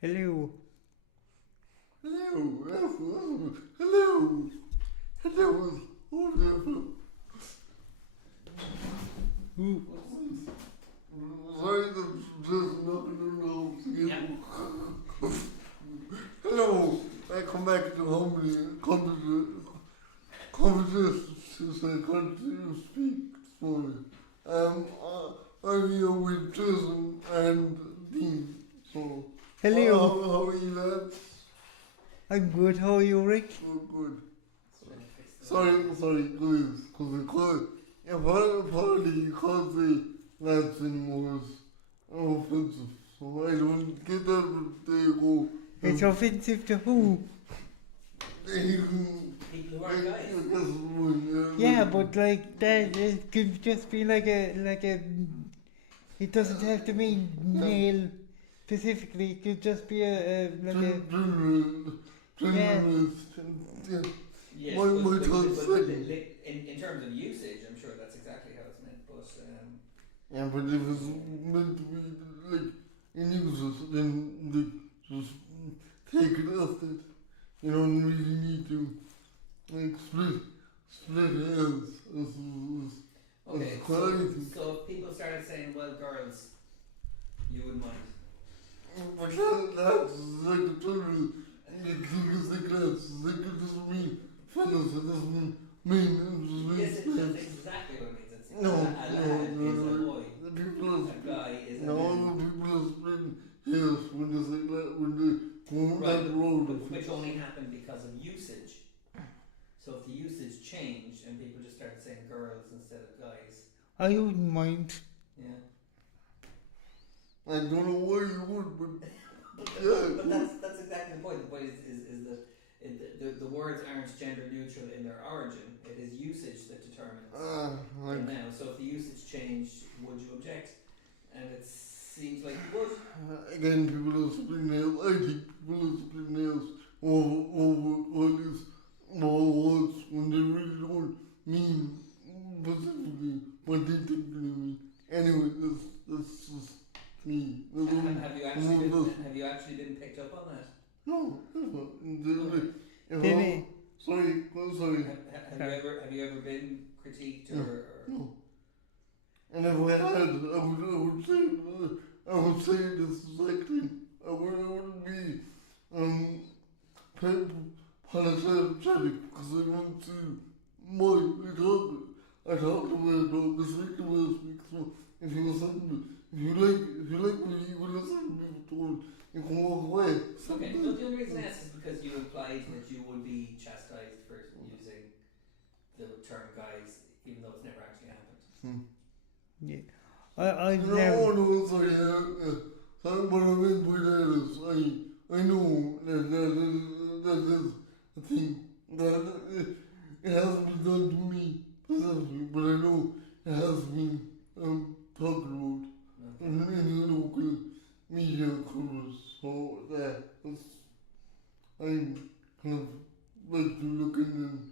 Hello. Hello, hello, hello, hello, wonderful. Who? Sorry, there's nothing else again. Yeah. Hello, I come back to Harmony competitions I continue to speak this morning. I'm here with Jason and Dean. So, Hello. how are you lads? I'm good. How are you, Rick? Good. Sorry, guys, because I called. Apparently, you can't say lads anymore. It's offensive. So I don't get that, but there you go. It's offensive to who? You can. People who are guys. Yeah, but like that, it could just be like a. It doesn't have to mean male specifically. It could just be like a. Yeah. Yes, My thoughts in terms of usage, I'm sure that's exactly how it's meant. But Yeah, but if it's meant to be like in uses, then like just take it off it. You don't really need to like split hairs okay, as quality. so if people started saying, "Well, girls," you wouldn't mind. But that's like a total like things like that. Like it doesn't mean fellas, it doesn't mean Yes, that's exactly what it means. It's No, a lad is a boy. The people A guy is a no, man. the people are splitting hairs when they say that when they go on Right, that road. which only happened because of usage. So if the usage changed and people just started saying girls instead of guys, I wouldn't mind. yeah. I don't know why you would, but But that's exactly the point. The point is that the words aren't gender neutral in their origin. It is usage that determines them now. So if the usage changed, would you object? And it seems like you would. again, people are splitting nails. I think people are splitting nails over all these small words when they really don't mean specifically what they think they mean. Anyway, that's just me. Have you actually been picked up on that? No, Didn't sorry. Have you ever been critiqued No. or No. And if I had, I would say this exact thing. I wouldn't be apologetic because I want to I talk about it, but speak the way I speak. So if you listen to me, if you like me, you will listen to me before you can walk away. okay? No, the only reason I asked is because you implied that you would be chastised for using the term guys, even though it's never actually happened. Yeah. I've No, never. sorry, sorry, what I meant by that is I know that is a thing that it hasn't been done to me personally, but I know it has been talked about in local media covers. So that's I'm kind of like to look in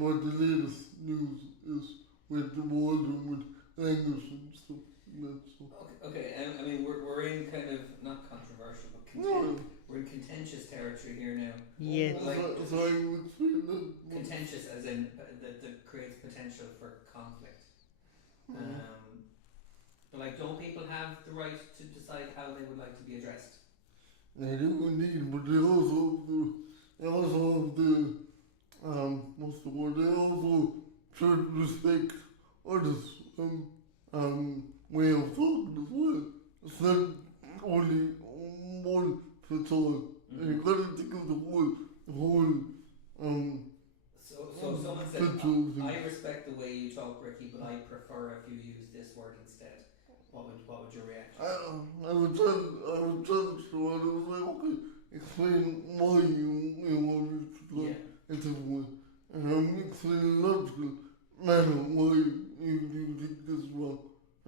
what the latest news is with the world and with language and stuff like that. So. Okay. I mean, we're in kind of not controversial, but we're in contentious territory here now. Yes. Sorry, explain that. Contentious, as in that creates potential for conflict. But like, don't people have the right to decide how they would like to be addressed? They do indeed, but they also have the what's the word? They also should respect others way of talking as well. It's not only one fits all. You gotta think of the whole So someone said, cultural thing. I respect the way you talk, Ricky, but I prefer if you use this word instead. What would your reaction be? I would tell so I was like, okay, explain why you want me to talk in different way. And I'm explaining logical manner why you think this is wrong.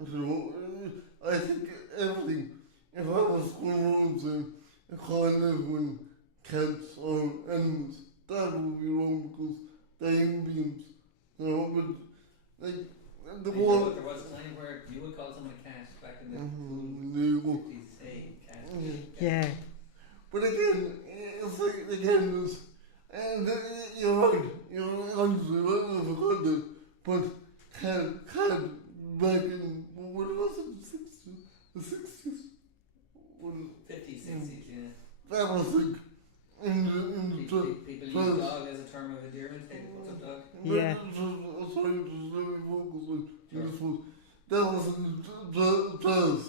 I said, well, I think everything, if I was going around saying, calling everyone cats or animals, that would be wrong because they're human beings. You know, but like the world. There was a time where you would call someone a cat back in the There you go. 50s. Hey, cat. Yeah. back in, what was it, the 60s? When 50s, 60s, yeah. that was like, in the People use dog as a term of endearment. Hey, what's up, dog? Yeah. Sorry, just let me focus on this one. That was in the jazz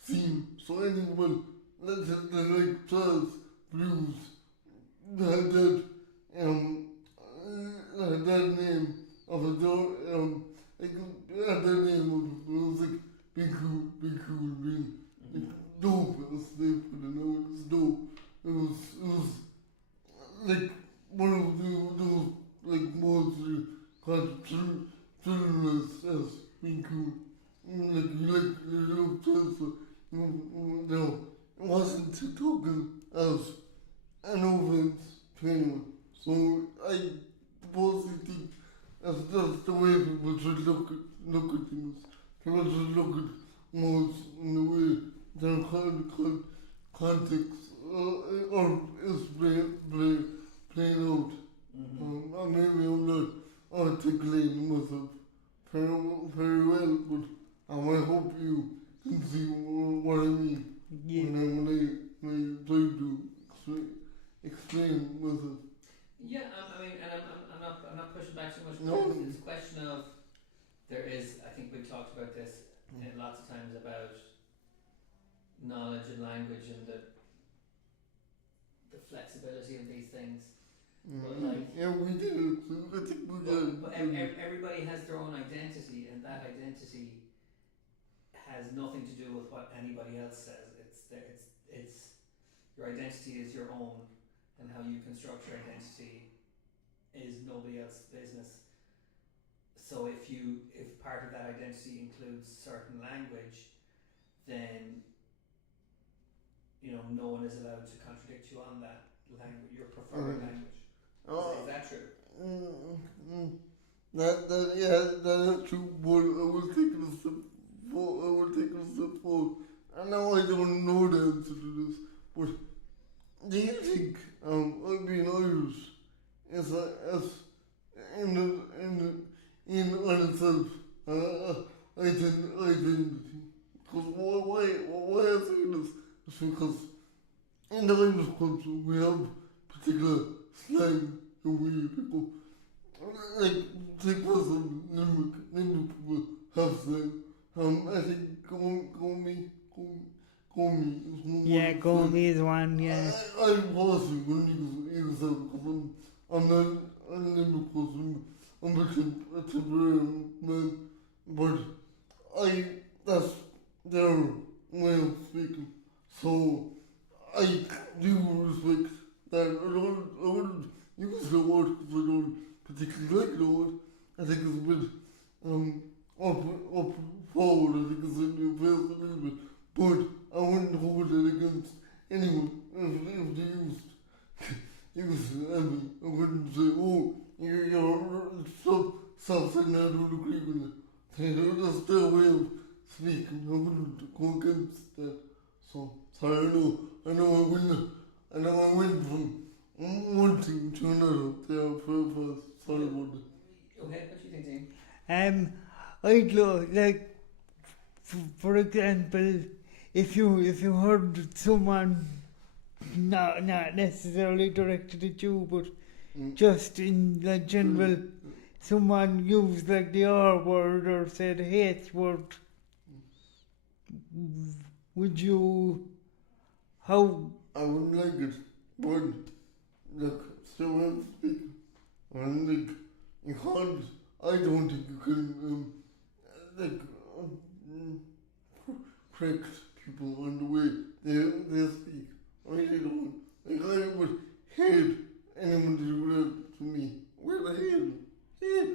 scene. So anyone that like jazz, blues, that that name of a dog, like that name of it was like be cool, like dope, as they put it. No, it was dope. It was like one of those like mostly culturalists as being cool. Like you love Tesla. No, it wasn't talking as an offense to anyone. So I mostly think that's the way people should look at things. People should look at most in the way their context or is playing out. Maybe I'm not articulating myself very well, but I hope you can see what I mean Yeah. when I try to explain myself. Yeah, I mean, and I'm not pushing back too much. No. It's a question of there is. I think we've talked about this lots of times about knowledge and language and the flexibility of these things. But like, Yeah, we did. I think we did. but everybody has their own identity, and that identity has nothing to do with what anybody else says. It's your identity is your own, and how you construct your identity is nobody else's business. So if part of that identity includes certain language, then no one is allowed to contradict you on that language, your preferred language. Is that true? That is true, but I will take it a step forward. And now I don't know the answer to this, but do you think being Irish is in on itself identity? Because why I say this is because in the Irish culture we have particular slang that we pick up. Like, take for some Limerick people have slang. I think Gomi is one. Yeah, Gomi is one, yeah. I'm pausing when you say because I'm not an Limerick person. I'm a temporary man, but that's their way of speaking. So I do respect that. I wouldn't use the word because I don't particularly like the word. I think it's a bit up forward. I think it's in your face a little bit. But I wouldn't hold it against anyone if they used Emmy. I wouldn't say, oh, you're stop saying I don't agree with it. That's their way of speaking. I wouldn't go against that. So sorry, I know I went from one thing to another there very fast. Sorry about that. Okay, what do you think, Dean? I'd like, for example, if you heard someone not necessarily directed at you, but just in like general, someone used like the R word or said the H word, would you? How? I wouldn't like it, but look, someone speaking, and like, you can't, I don't think you can, correct people on the way they speak. I really don't. Like, I would hate anyone to do that to me. Well, I hate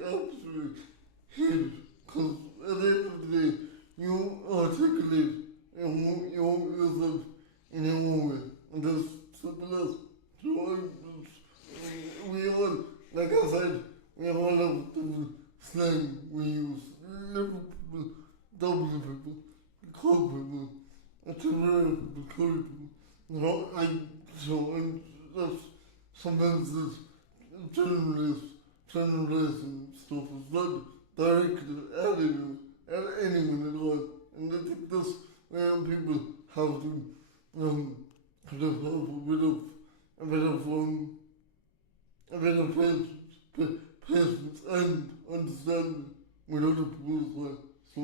absolutely hate it. Because at the end of the day, you articulate yourself in your own way. And that's simple as. So we all, like I said, we all have the slang we use. Little people, double people, call people, temporary people, curry people. And that's sometimes this generalizing stuff is not directed at anyone. anyone at all. And I think that's where people have to kind of have a bit of patience and understanding with other people as well. So,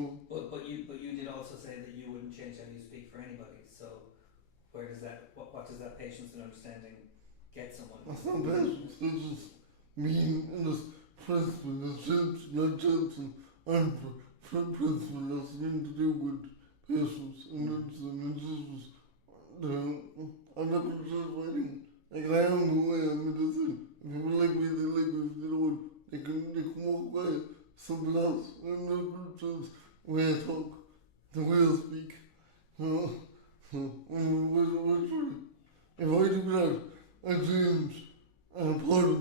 But you did also say that you wouldn't change how you speak for anybody. So where does that what does that patience and understanding get someone? that's not patience, it's just mean and this principle, this Jensen and principle has nothing to do with patience and understanding. It's just I'm not going to say anything. Like, I am who I am in this thing. If people like me, they like me. If they don't, they can walk by something else. And I'm not going to the way I talk, the way I speak. If I do that, I change part of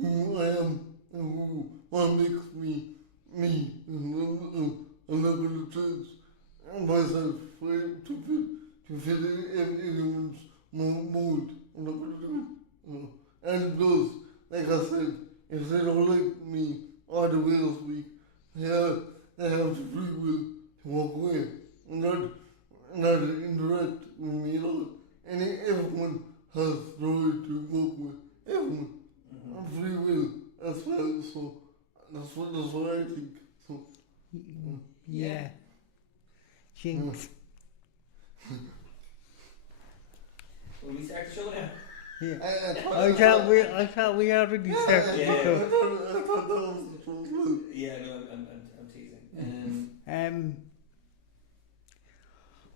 who I am and what makes me me. And I'm not going to change myself to fit anyone's mold. I'm not going to do it. And it goes, like I said, if they don't like me or the way I speak, they have the free will to walk away. Not interact with me at all. And everyone has the right to walk away. Everyone. Free will as well. So that's what I think. So Yeah. Jinx. Will we start the show now? Yeah. I thought we already started. Yeah. I thought that was the truth. Yeah, no, I'm teasing.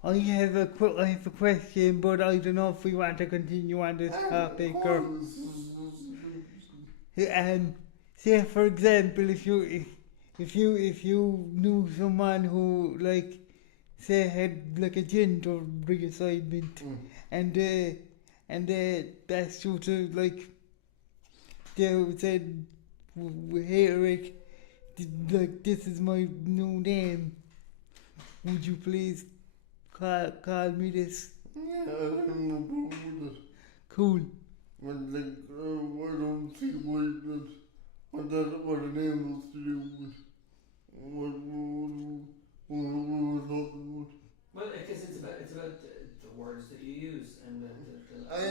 I have a question, but I don't know if we want to continue on this topic or. Say for example, if you knew someone who like, say had like a gender reassignment, and they asked you to like, they said, "Hey Eric, like this is my new name. Would you please call me this?" Yeah, I don't know about that. Cool. But like, I don't see what the name has to do with what we're talking about. Well, because it's about the words that you use and the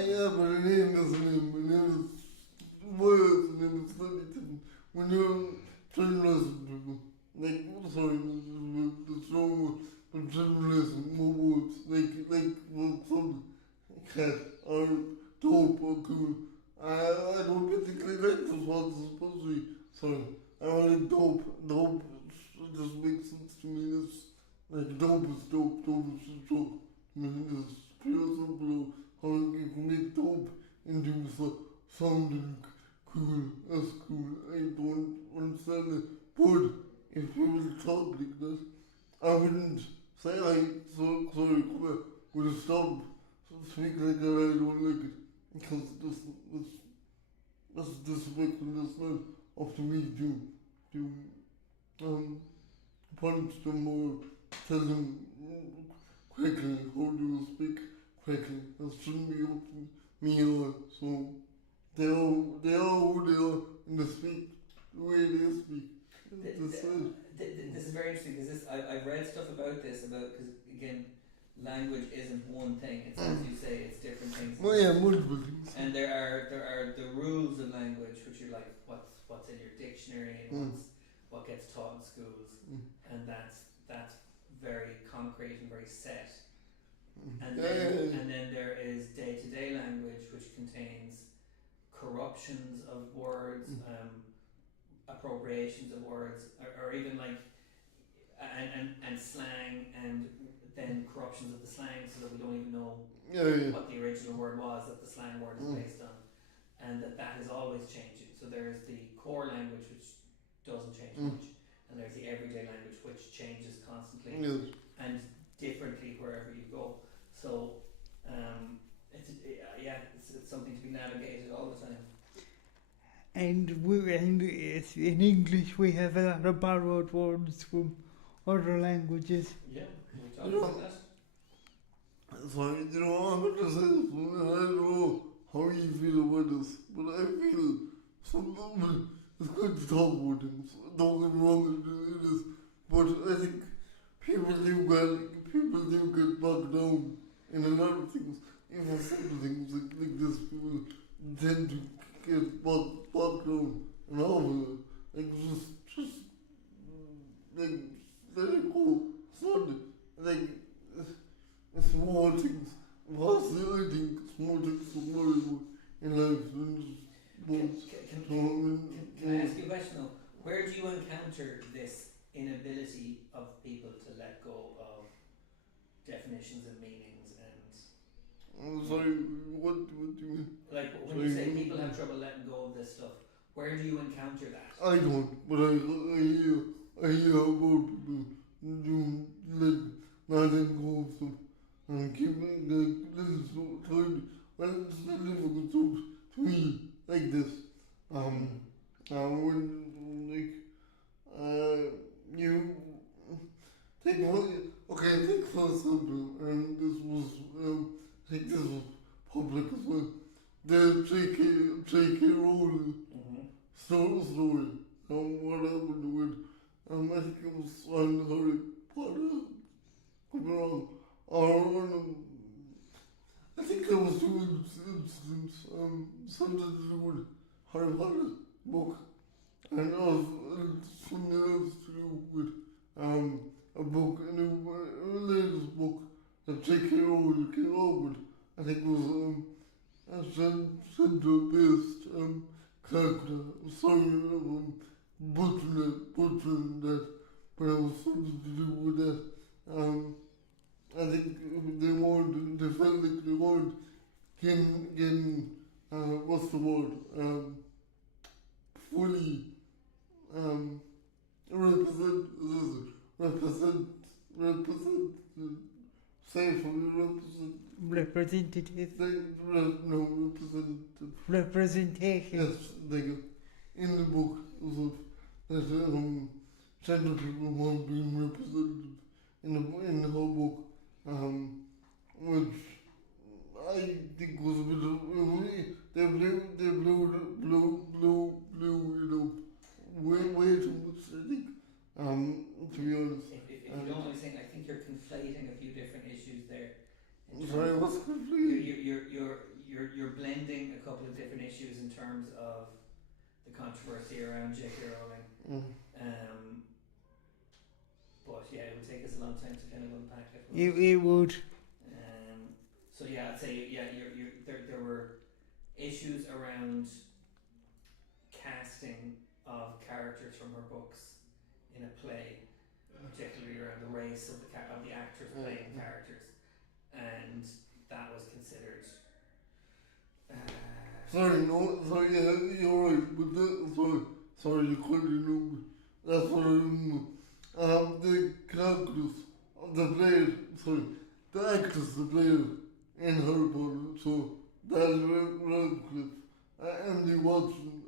Yeah, but a name is a name. A name is words, a name is slightly different. When you're trying to listen to people, like, sorry, the strong word, but trying to listen, more words, like something, cat, or dope, or cool. I don't particularly like the words, especially, sorry, I don't like dope. Dope just makes sense to me. It's like dope is dope is just dope. I mean, it's pure simple how you can make dope into sounding cool. That's cool. I don't understand it. But if people talk like that, I wouldn't say sorry, would have stopped speaking like that. I don't like it. Because that's disrespectful. That's not up to me to punch them or tell them quickly how to speak quickly. That shouldn't be up to me at all. So they are who they are and they speak the way they speak. This is very interesting because I've read stuff about this because again, language isn't one thing. It's as you say, it's different things. Well, yeah, multiple things. And there are the rules of language, which are like what's in your dictionary and what gets taught in schools, and that's very concrete and very set. And then there is day-to-day language, which contains corruptions of words, appropriations of words, or even like and slang, and then corruptions of the slang, so that we don't even know what the original word was that the slang word is based on, and that is always changing. So there's the core language, which doesn't change much, and there's the everyday language, which changes constantly and differently wherever you go. So it's something to be navigated all the time. And in English we have a lot of borrowed words from other languages. Yeah, we talk about that. So, I'm going to say this, I don't know how you feel about this, but I feel something it's good to talk about things. Don't get me wrong, but I think people do get bogged down in a lot of things, even simple things like this. People tend to get bogged down and all of it. Like just like let it go. It's not like small things. Mostly I think small things to worry about in life than just boats. Can I ask you a question though? Where do you encounter this inability of people to let go of definitions and meanings and I'm sorry, what do you mean? like when you say people have trouble letting go of this stuff, where do you encounter that? I don't, but I hear about people do not letting go of them and keeping like little so tiny. Well, it's not difficult to me like this. When you take one, okay, take for example, and this was I think this was public as well. The J.K. Rowling story. What happened with I think it was on Harry Potter. Could be wrong. Or I think there was two incidents. Something to do with Harry Potter book, and also something else to do with a book, a latest book that J.K. Rowling came out with. I think it was a center-based character. Sorry if I'm butchering that, but it was something to do with that. I think they felt like they weren't getting what's the word, fully representation. Yes, like in the book, so that gender people weren't being represented in the whole book, which I think was a bit of they blew it up way too much. I think, to be honest. If you don't mind me saying, I think you're conflating a few different issues there. Sorry, I was confused. You're blending a couple of different issues in terms of the controversy around J.K. Rowling. But yeah, it would take us a long time to kind of unpack it. It would. So yeah, I'd say there were issues around casting of characters from her books in a play, particularly around the race of the actors playing characters, and that was considered. Sorry, yeah, you're right, but sorry, you couldn't know. That's what I remember. The characters of the players, the actors, the players in Harry Potter, so Daniel Radcliffe, Emily Watson,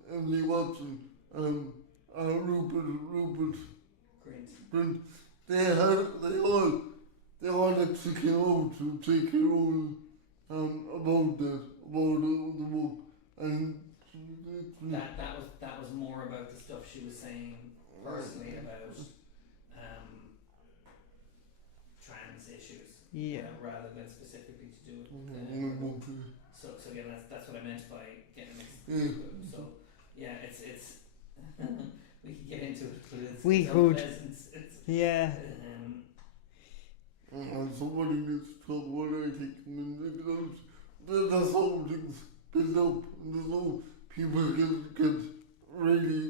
Rupert Grint. They all actually came out to take care of about the book, and that was more about the stuff she was saying personally about trans issues, rather than specifically to do with. So again, that's what I meant by getting mixed. So yeah, it's we could get into it, but it's unpleasant. And somebody needs to talk what I think. I mean, there's how things build up, and there's how people get really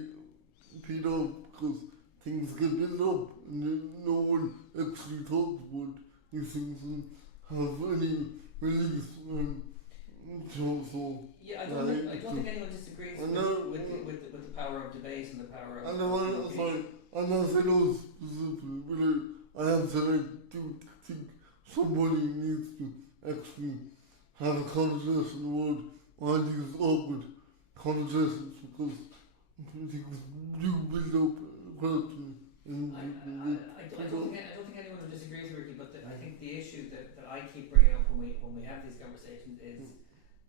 peed off because things get built up, and then no one actually talks about these things and have any release. Yeah, I don't think anyone disagrees with the power of debate and the power of. I'm not saying those specifically, but I am saying I do think somebody needs to actually have a conversation about all these awkward conversations because things do build up gradually. I don't think anyone would disagree with Ricky, but I think the issue that I keep bringing up when we have these conversations is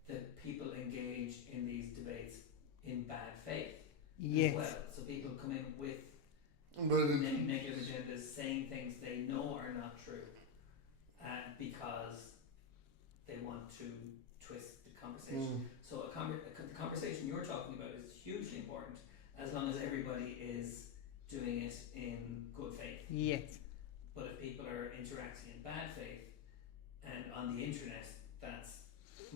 that people engage in these debates in bad faith as well. So people come in with negative agendas, saying things they know are not true, because they want to twist the conversation. So the conversation you're talking about is hugely important, as long as everybody is doing it in good faith. Yes. But if people are interacting in bad faith, and on the internet, that's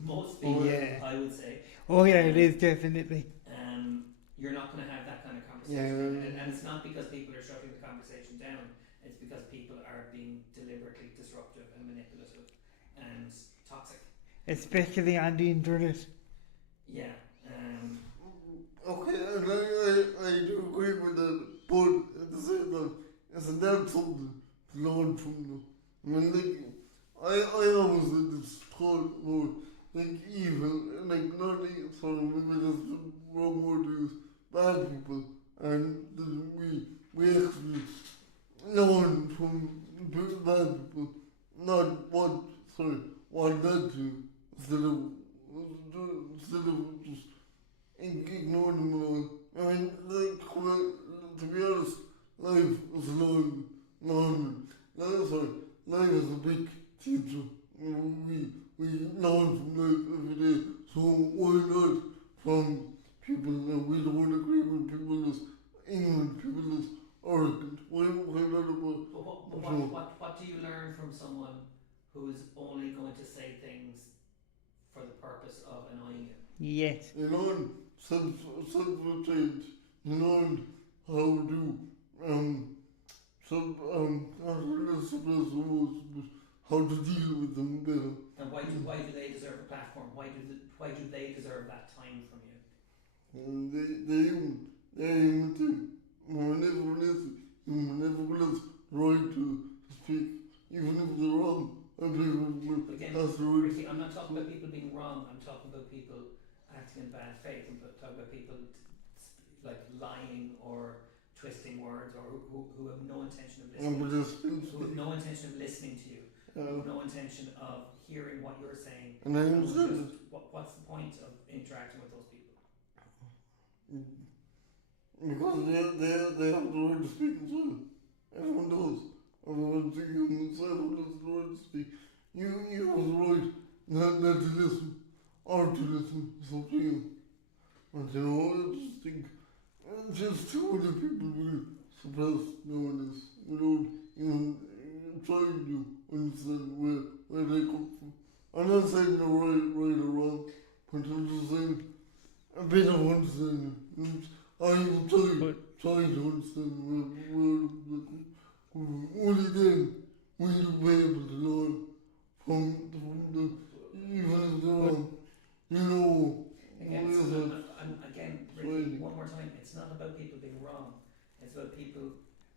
most people, Yeah. I would say. Oh yeah, it is definitely. You're not going to have that kind of conversation. Yeah. And it's not because people are shutting the conversation down, it's because people are being deliberately disruptive and manipulative and toxic. Especially on the internet. Yeah. Okay, and I do agree with that, but at the same time, it's not something to learn from them. I mean, like, I always had this thought about, like, evil, like, not sorry, maybe that's the wrong word to use, bad people, and that we actually learn from bad people, not what led to, instead of just ignore them all. I mean, like, well, to be honest, life is life is a big teacher. We learn from life every day, so why not from people that we don't agree with, people that's ignorant, people that's arrogant? Why not about... What do you learn from someone who is only going to say things for the purpose of annoying you? Yes. You learn self-change. You learn how to how to deal with them better. And why do they deserve a platform? Why do they deserve that time from you? And they're human too. Everyone else right to speak, even if they're wrong. But again, Ricky, I'm not talking about people being wrong. I'm talking about people acting in bad faith. I'm talking about people like lying or twisting words, or who have no intention of listening. Who have no intention of listening to you. Who have no intention of hearing what you're saying. And I understand. What's the point of interacting with those people? Because they have the right to speak as well. Everyone does. Everyone's human, so everyone has the right to speak. You have the right not to listen, or to listen, it's up to you. But you know, I just think just too many people will suppress nowadays without even trying to understand where they come from. I'm not saying they're right or wrong, but I'm just saying a bit of understanding. I will try to understand where only then will you be able to learn from the even if they're wrong. You know, Ricky, one more time, it's not about people being wrong, it's about people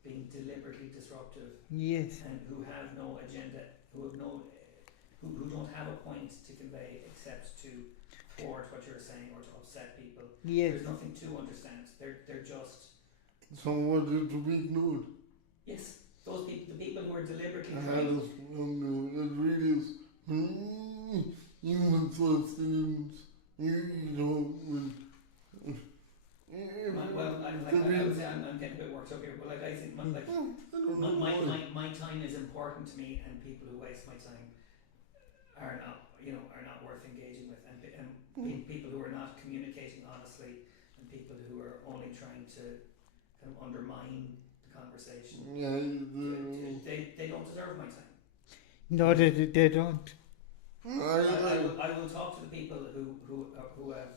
being deliberately disruptive. Yes. And who have no agenda, who don't have a point to convey except to thwart what you're saying or to upset people. Yes. There's nothing to understand. They're just... So what is to be ignored? Yes, those people, the people who are deliberately It trying... really is. Humans are still humans. You know, I would say I'm getting a bit worked up here, but I think my time is important to me, and people who waste my time are not worth engaging with, and people who are not communicating honestly, and people who are only trying to kind of undermine the conversation. They don't deserve my time. No, they don't. I will talk to the people who have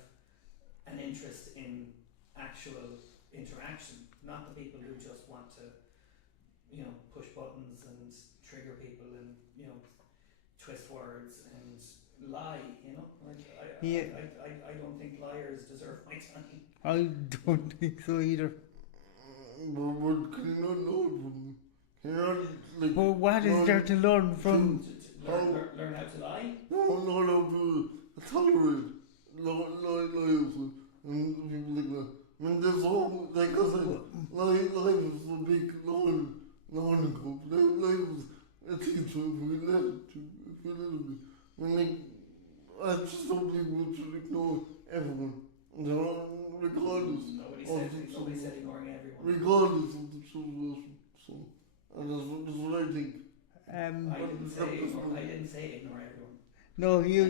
an interest in actual interaction, not the people who just want to, push buttons and trigger people and, twist words and lie, I don't think liars deserve my time. I don't think so either. But can you not learn from them? Can you not, but what is there to learn from? Learn how to lie? No, not how to tolerate liars and people like that. I mean, there's all, like I said, life is a big learning curve. Life is a teacher if we let it be. I mean, like, I just don't think we should ignore everyone. regardless. Nobody said ignoring everyone. Regardless of the situation. So, and that's what I think. I didn't say ignore everyone. No, you. I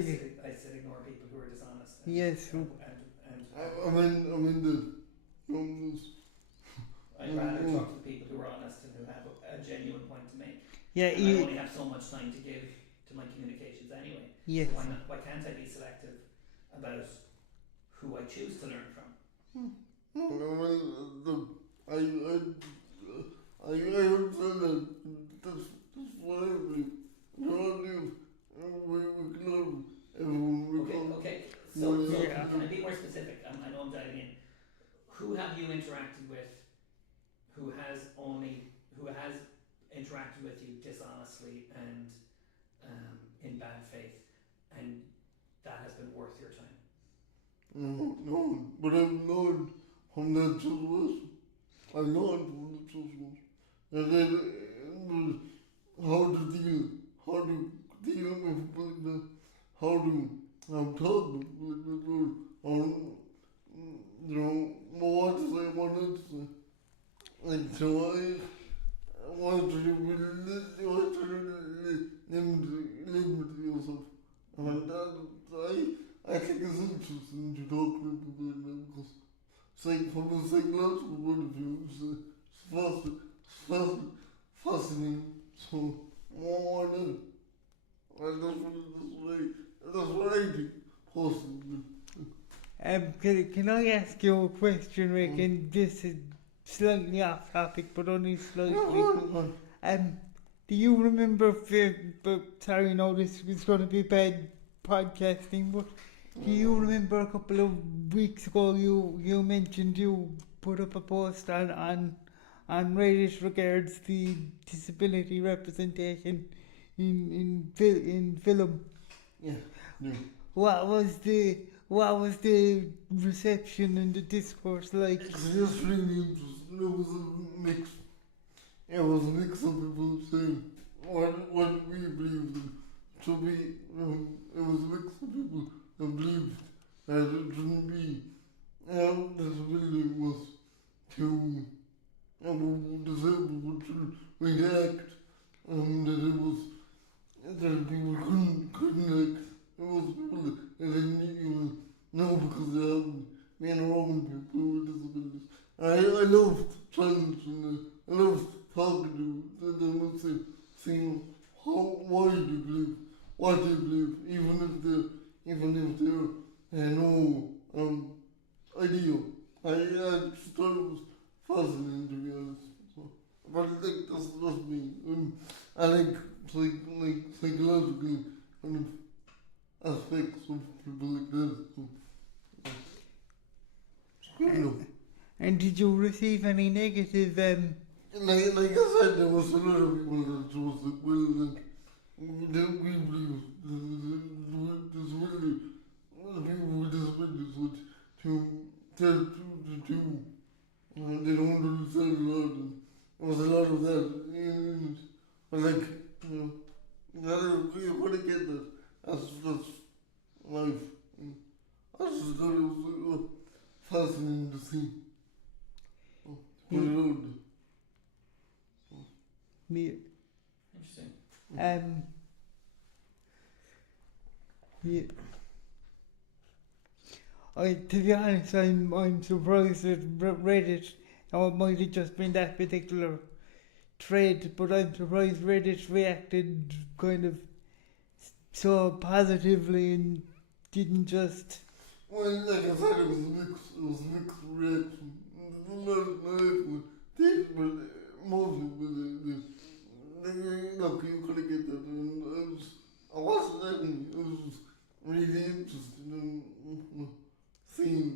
said ignore people who are dishonest. Yes. I mean the numbers. I'd rather talk to the people who are honest and who have a genuine point to make. Yeah, and I only have so much time to give to my communications anyway. Yes. So why can't I be selective about who I choose to learn from? I would say that that's what I believe. We can learn everyone. Okay. So can I be more specific? I know I'm diving in. Who have you interacted with who has interacted with you dishonestly and in bad faith, and that has been worth your time? No, but I've learned from that situation. I learned from that situation. And then how to deal with people like that, how to talk with people, what to say, what not to say. Like, so I want to limit yourself. And I think it's interesting to talk with people like that because from a psychological point of view, it's fascinating. So, more than that's what I do, personally. Can I ask you a question, Rick? And this is slightly off topic, but only slightly. Do you remember? Sorry, no, this is going to be bad podcasting, but do you remember a couple of weeks ago you mentioned you put up a post on Reddit regards the disability representation in film? Yeah. What was the reception and the discourse like? It's just really interesting. It was a mix. It was a mix of people saying what we believed in. To be, it was a mix of people that believed that it shouldn't be. Disability was to disabled people should react. That people couldn't act. It was people that didn't even know because they haven't been around people with disabilities. I loved challenging them. I loved talking to them and seeing why they believe, what they believe, even if they're no idea. I just thought it was fascinating, to be honest. So, but I think that's me. I think psychological kind of aspects of people like that. So, and did you receive any negative? Like I said, there was a lot of people that chose the will that we believe disability, people with disabilities would to tell to do. They don't understand a lot. There was a lot of that. But like, you gotta get that. That's life. I just thought it was fascinating to see. Put it out there. Interesting. To be honest, I'm surprised that Reddit. Now it might have just been that particular thread, but I'm surprised Reddit reacted kind of so positively and didn't just. Well, like I said, it was a mixed reaction. Not everyone did, but mostly with look, you could get that. I wasn't having it. Was really interested in seeing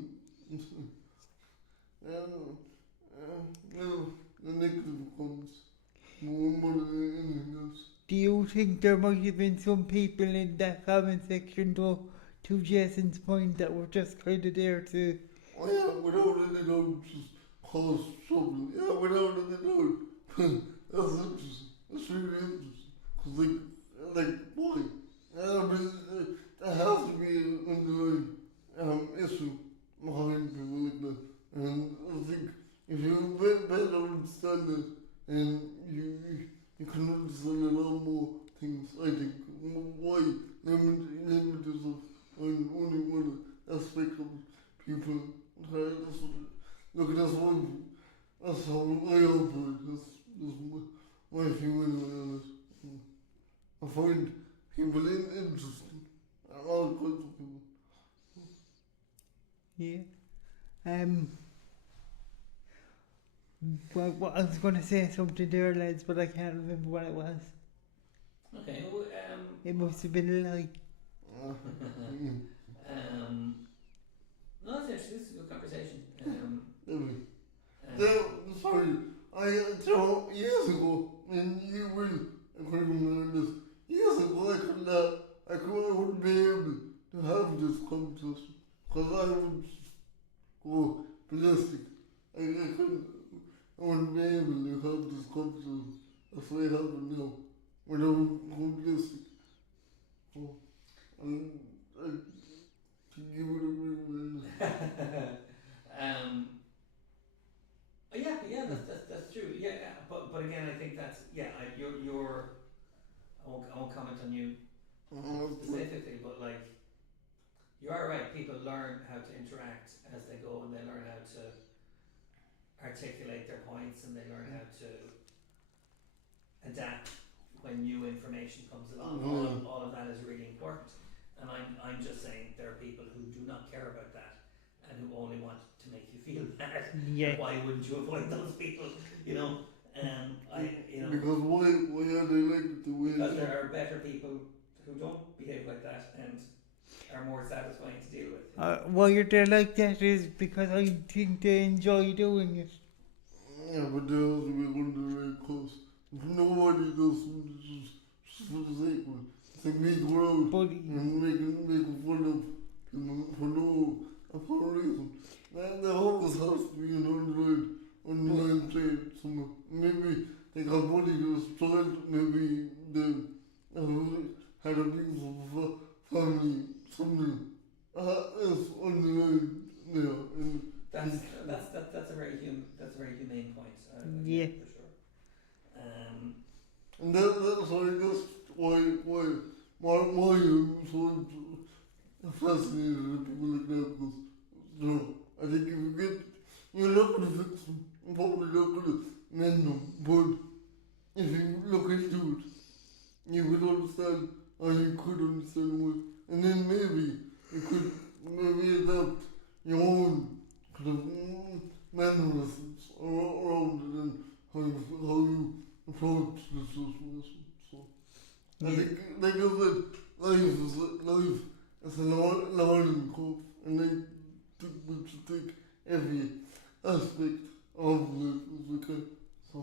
the negative comments more than anything else. Do you think there might have been some people in that comment section, though, to Jason's point, that were just kind of there to... Oh yeah, without any doubt, just cause trouble. Yeah, without any doubt. That's interesting. That's really interesting. Because, like, boy, there has to be an underlying issue. Because things. I think why limit yourself on only one aspect of people. Look, that's one. That's how I operate. That's my feeling on it. I find people interesting. All kinds of people. Yeah. Well, I was going to say something there, lads, but I can't remember what it was. Okay. Well, It must have been a lie. no, it's interesting. This is a good conversation. Sorry, years ago, and you will agree with me on this. Years ago, I wouldn't be able to have this conversation because I would go ballistic. I wouldn't be able to have this conversation as I have it now without going ballistic. So, I think you would agree with me. Yeah, that's true. Yeah, but again, I think that's you're. I won't comment on you specifically, but like you are right. People learn how to interact as they go, and they learn how to articulate their points, and they learn how to adapt when new information comes along. All of that is really important. And I'm just saying there are people who do not care about that and who only want to make you feel bad. Yeah. Why wouldn't you avoid those people? You know, Because why are they like the way? Because there are better people who don't behave like that and are more satisfying to deal with. Why they're like that is because I think they enjoy doing it. Yeah, but they also be under the right cause. Nobody does something just for the sake of it. It's like make world and making fun of people for no apparent reason. There always has to be an underlying trade somewhere. Maybe they got money to start, maybe they had a beautiful family, something is underlying there. And that's a very humane point. Yeah. For sure. And that's why I guess why I'm so fascinated with people like that because I think you're not going to fix them, you're probably not going to mend them, but if you look into it, you will understand, or you could understand more, and then maybe you could adapt your own kind of mannerisms around it and how you approach the situation. So I think, like I said, life is a learning curve, and I think we should take every aspect of life as we can. So,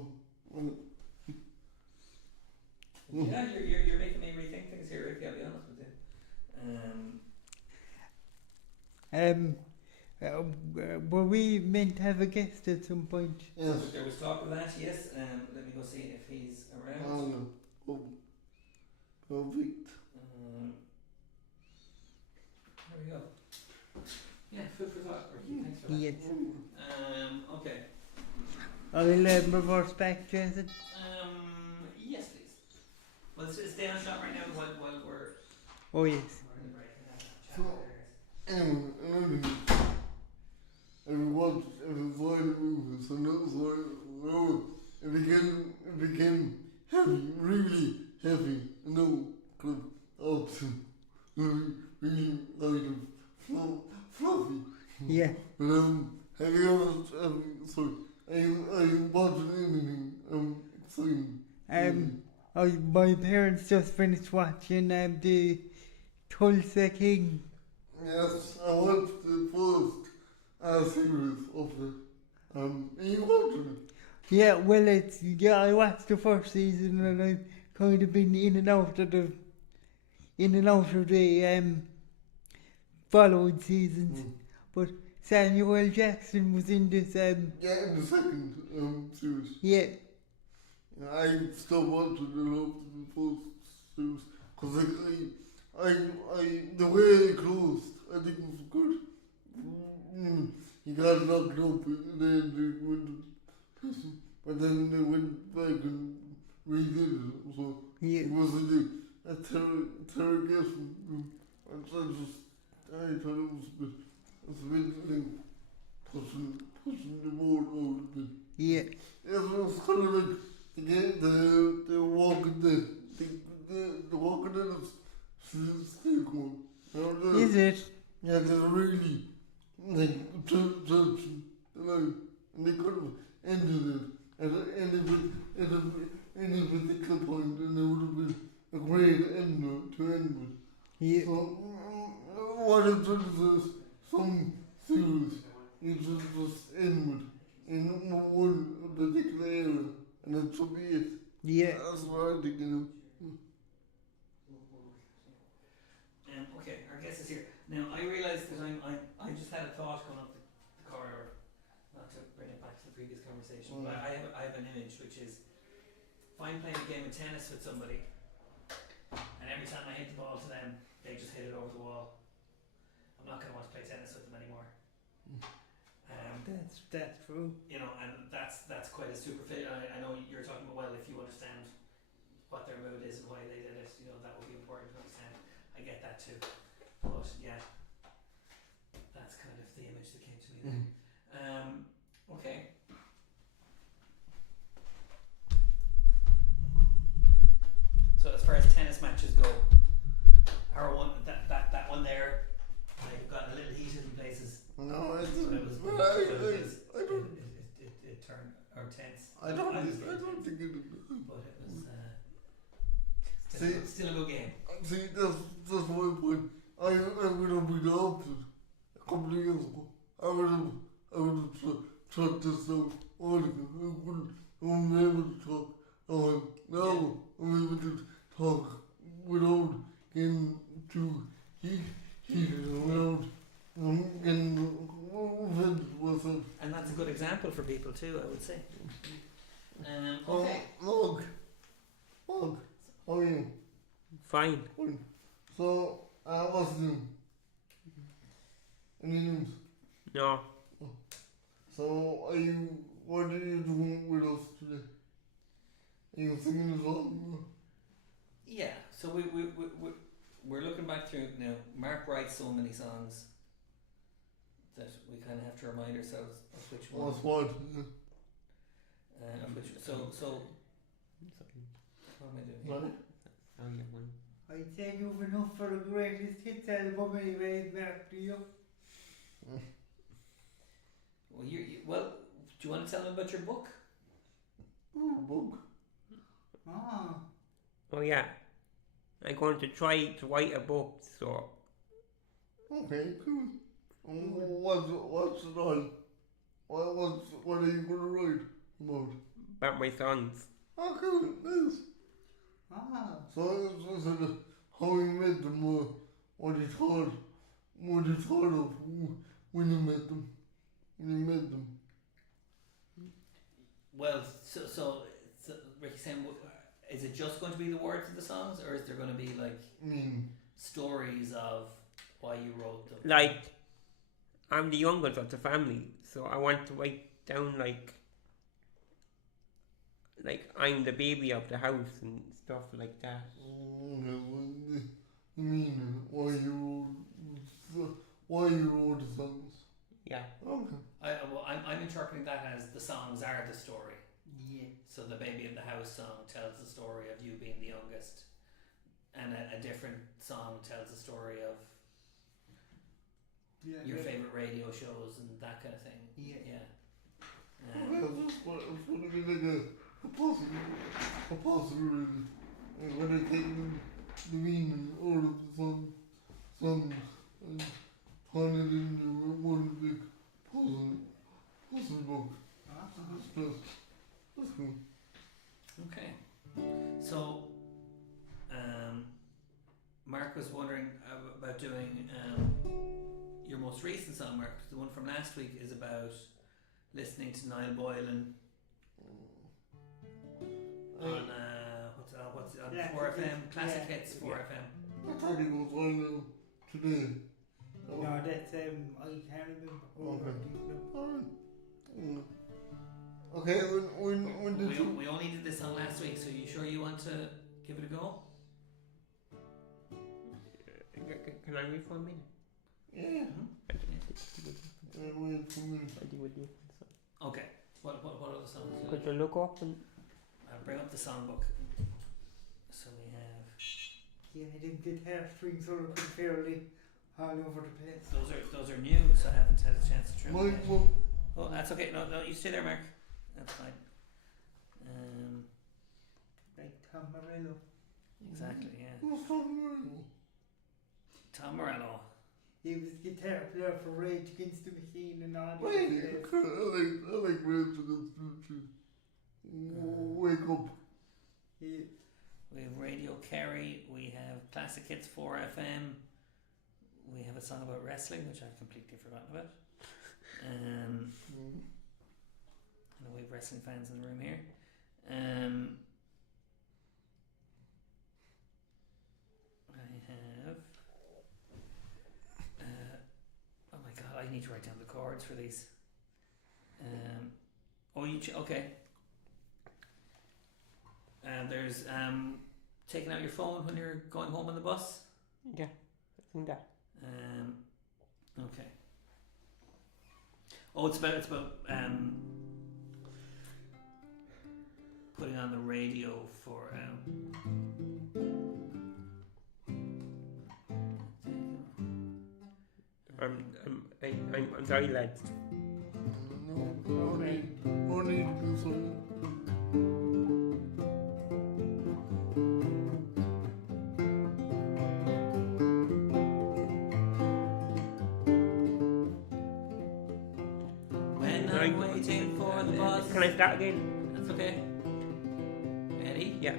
yeah, you're making me rethink things here. If I'll be honest with you. Were we meant to have a guest at some point? yes. There was talk of that, yes. Let me go see if he's around. Perfect. There we go. Yeah, food for thought. Ricky. Thanks for that. Yes. Okay. I'll reverse back, Jason. Yes, please. Well, stay on shot right now while we're Oh yes. in the break and have a chat. Anyway, every violent movements, and that was like, it became heavy, really heavy, no, kind of option, really kind of fluffy. Yeah. But have you ever, are you watching anything exciting? My parents just finished watching the Tulsa King. Yes, I watched the first series of it. Are you watching it? Yeah, well, I watched the first season and I've kind of been in and out of the following seasons. But Samuel L. Jackson was in this. Yeah, in the second series. Yeah. I stopped watching it after the first series because the way it closed, I think it was good. He got knocked up and then they went to prison, but then they went back and redid it. So Yeah. It wasn't a interrogation room. And so I thought it was a bit like pushing the board out a bit. Yeah. It was kind of like the walking the walking dead is still going. Is it? Yeah, they're really like judging the life, and they could have ended it at any particular point, and it would have been a great end to end with. Yeah. So, what if there's some series you just end with in one particular area, and that should be it. Yeah. That's what I think, you know. Okay, our guest is here. Now, I realise that I just had a thought going up the corridor, not to bring it back to the previous conversation, but I have an image which is, if I'm playing a game of tennis with somebody, and every time I hit the ball to them, they just hit it over the wall, I'm not going to want to play tennis with them anymore. That's true. You know, and that's quite a superficial. I know you're talking about, well, if you understand what their mood is and why they did it, you know, that would be important to understand. I get that too, but yeah, that's kind of the image that came to me there. Okay. So as far as tennis matches go, our one that one there, I've gotten a little heated in places. No, It turned or tense. I don't think it is. But it was See, still a good game. see, that's my point. I would have been the opposite a couple of years ago. I would have shut this out. I wouldn't be able to talk. Now I'm able to talk without getting too heated around. And that's a good example for people too, I would say. Okay. Look, how are you? Fine. Fine. So, what's new? Any news? No. So, what are you doing with us today? Are you singing a song? Yeah. So we're looking back through now. Mark writes so many songs that we kind of have to remind ourselves of which one. What's what? Of which. So. What am I doing? What? I'd say you've enough for the greatest hits album anyway, Mark, do you? Well, do you want to tell them about your book? Book. Ah. Oh yeah. I'm going to try to write a book, so Okay, cool. What's it on? What are you going to write about? about my songs. Oh, cool, nice. Ah. So how you met them, what you thought of when you met them. Well, so Ricky saying, is it just going to be the words of the songs, or is there going to be like stories of why you wrote them? Like, I'm the youngest of the family, so I want to write down like I'm the baby of the house and stuff like that. Why you wrote the songs? Yeah. Okay. I'm interpreting that as the songs are the story. Yeah. So the Baby of the House song tells the story of you being the youngest, and a different song tells the story of your favourite radio shows and that kind of thing. Yeah. It's going to be like a possibility. When I take the meaning out of the songs and turn it into one big puzzle book. That's cool. Okay. So, Mark was wondering about doing your most recent song, Mark. The one from last week is about listening to Niall Boylan on what's it on Yeah, 4FM, Classic yeah, Hits 4FM. I thought it was on today. No, that's I can't remember. Okay, when did you? We only did this on last week, so you sure you want to Give it a go. Can I read for a minute? Yeah. Mm-hmm. Wait for me. I do with you. Okay. What other songs? Could you look up and I'll bring up the songbook. So we have. Yeah, I didn't get half strings or fairly all over the place. Those are new, so I haven't had a chance to trim them yet. Mike, Oh, that's okay. No, you stay there, Mark. That's fine. Like Tom Morello. Exactly. Yeah. who's talking Tom Morello. He was guitar player for Rage Against the Machine and all Wait, that. I like Rage Against the Machine. Wake up. We have Radio Kerry. We have Classic Hits 4FM. We have a song about wrestling, which I've completely forgotten about. I know we have wrestling fans in the room here. I have. Oh my god! I need to write down the chords for these. Okay. There's taking out your phone when you're going home on the bus. yeah, I think that. Okay. Oh, it's about putting on the radio for I'm sorry, lads. No need to do something. when I'm waiting for the bus. Can I start again? That's okay. Ready? Yeah.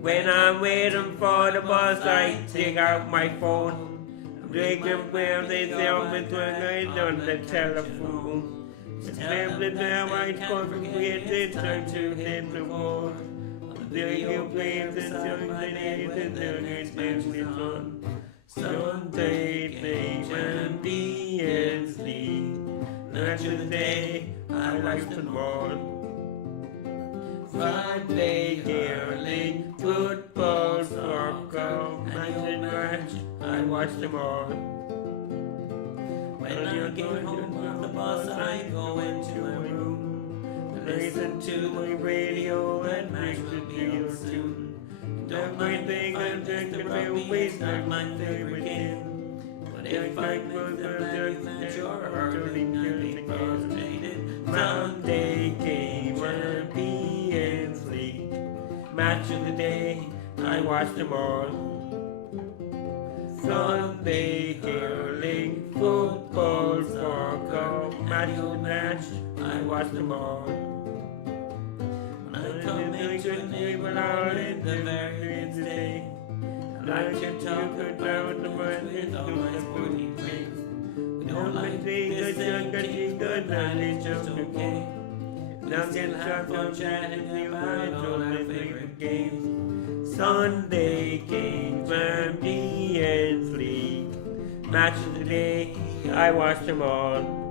When I'm waiting for the bus, I take out my phone. I'm drinking where they tell me to I on the telephone. It's simply now I concentrate time to hit the wall. There you play the song that is the fun. Someday they will be and sleep. Not today, I watch them all. Friday, hurling, football, soccer, match, I watch them all. When I get home on the bus, I go into my room. Listen to my radio and Max will be on soon. Don't mind think I'm just the railway's not my favorite game. But if I put the back that you're hurling, I'll be frustrated. Monday game and be and sleep. Match of the day, I watch them all. Sunday, hurling, football, soccer, match, I watch them all. When I come into the neighborhood in the very day, I can talk about the world with all my sporty friends. We don't like this thing, good, and it's just okay. Now get time for chatting about all our favorite games. Sunday games and be and sleep. Match of the day, I watch them all.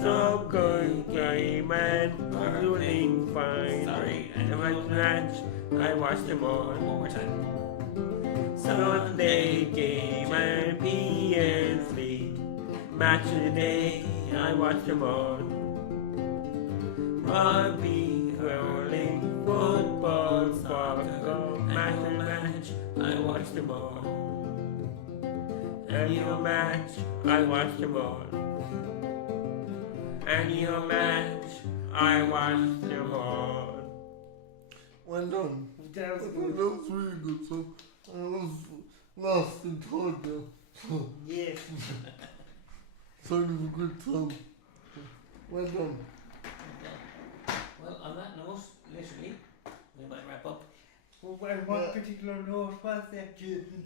Soccer game and doing fine. Sorry, The match, I watch them all. One more time. Sunday game and be and sleep. Match of the day, I watch them all. Rugby, hurling, football, soccer, match, I watch them all. Annual match, I watch them all. Annual match, I watch them all. Well done. That was That good. was really good. So I was lost in thought there. So Yes. sounded a good song. Well done. Well, on that note, literally, we might wrap up. Well, what particular note was that, Jason?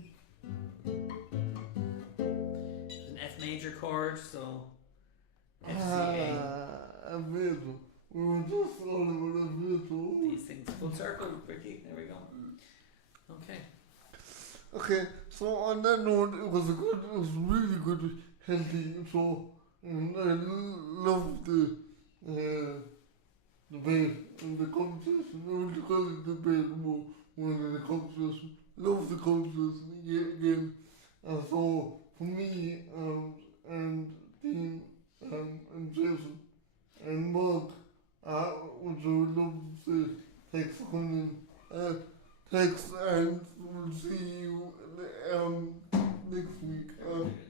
It's an F major chord, so FCA. Amazing. We were just on about amazing. These things full circle, Ricky. There we go. Okay. Okay, so on that note, it was really good, healthy. So I love the debate and the conversation. I would call it debate more than the conversation. Love the conversation again. And so for me and Dean and Jason and Mark, which I would love to say, thanks for coming in. Thanks, and we'll see you next week.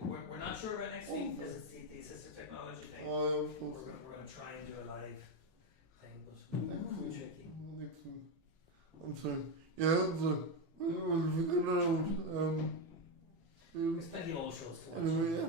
We're not sure about next week because it's the assistive technology thing. We're going to try and do a live thing, but it's tricky. Next week. I'm sorry. Yeah, so we'll figure it out. There's plenty of old shows to watch. Anyway, yeah.